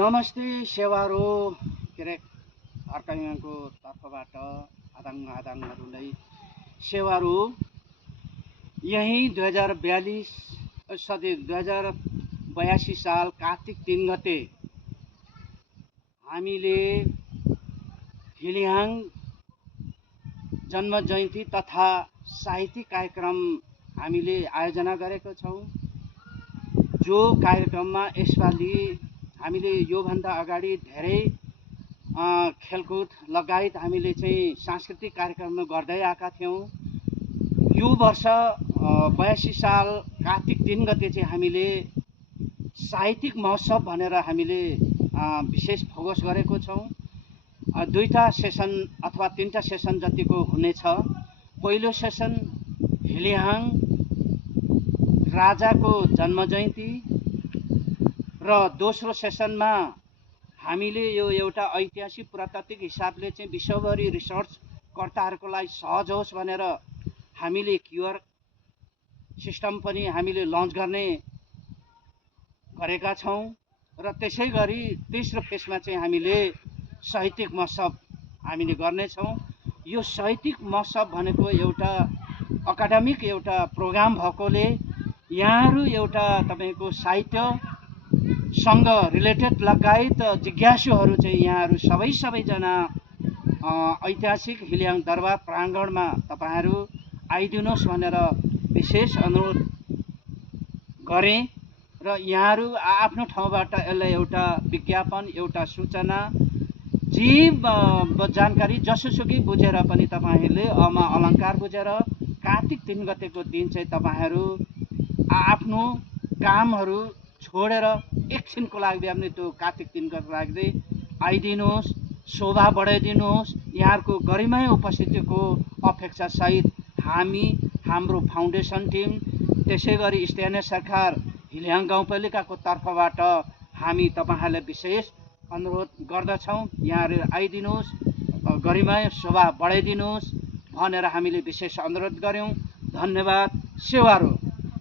नमस्ते सेवारो के अरे अर्काइमाको तर्फबाट आदाङहरूलाई सेवारो यही 2082 साल कार्तिक 3 गते हामीले हिलिहाङ जन्म जयन्ती तथा साहित्यिक कार्यक्रम हामीले आयोजना गरेको छौं। जो कार्यक्रममा यसपालि हामीले योभन्दा अगाडि धेरै खेलकुद लगायत हामीले चाहिँ सांस्कृतिक कार्यक्रम गर्दै आएका थियौं। यो वर्ष 82 साल कार्तिक 3 गते चाहिँ हामीले साहित्यिक महोत्सव भनेर हामीले विशेष फोकस गरेको छौं। दुईटा सेसन अथवा तीनटा सेसन जतिको हुनेछ। पहिलो सेसन हिलिहाङ राजाको जन्म जयन्ती र दोस्रो सेसनमा हामीले यो एउटा ऐतिहासिक पुरातात्विक हिसाबले चाहिँ विश्वभरि रिसर्चकर्ताहरूको लागि सहज होस् भनेर हामीले क्यूआर सिस्टम पनि हामीले लन्च गरेका छौं। र त्यसैगरी तेस्रो फेसमा चाहिँ हामीले साहित्यिक महोत्सव हामीले गर्नेछौं। यो साहित्यिक महोत्सव भनेको एउटा अकाडेमिक एउटा प्रोग्राम भएकोले यहाँहरू एउटा तपाईको साहित्यसँग रिलेटेड लगायत जिज्ञासुहरू चाहिँ यहाँहरू सबैजना ऐतिहासिक हिलिहाङ दरबार प्राङ्गणमा तपाईहरु आइदिनुहोस् भनेर विशेष अनुरोध गरे र यहाँहरू आफ्नो ठाउँबाट यसलाई एउटा विज्ञापन एउटा सूचना जी जानकारी जसोसुकै बुझेर पनि तपाईहरुले अलंकार बुझेर कार्तिक 3 गतेको दिन चाहिँ तपाईहरु आफ्नो कामहरु छोडेर एकछिनको लागि पनि त्यो कार्तिक 3 गतेको लागि आइदिनुहोस्, शोभा बढाइदिनुहोस्। यहाँहरुको गरिमाय उपस्थितिको अपेक्षा सहित हामी हाम्रो फाउन्डेसन टिम त्यसैगरी स्थानीय सरकार हिलिहाङ गाउँपालिकाको तर्फबाट हामी तपाईहरुलाई विशेष अनुरोध गर्दछौं। यहाँहरु आइदिनुहोस्, गरिमाय शोभा बढाइदिनुहोस् भनेर हामीले विशेष अनुरोध गर्यौं। धन्यवाद। सेवारो।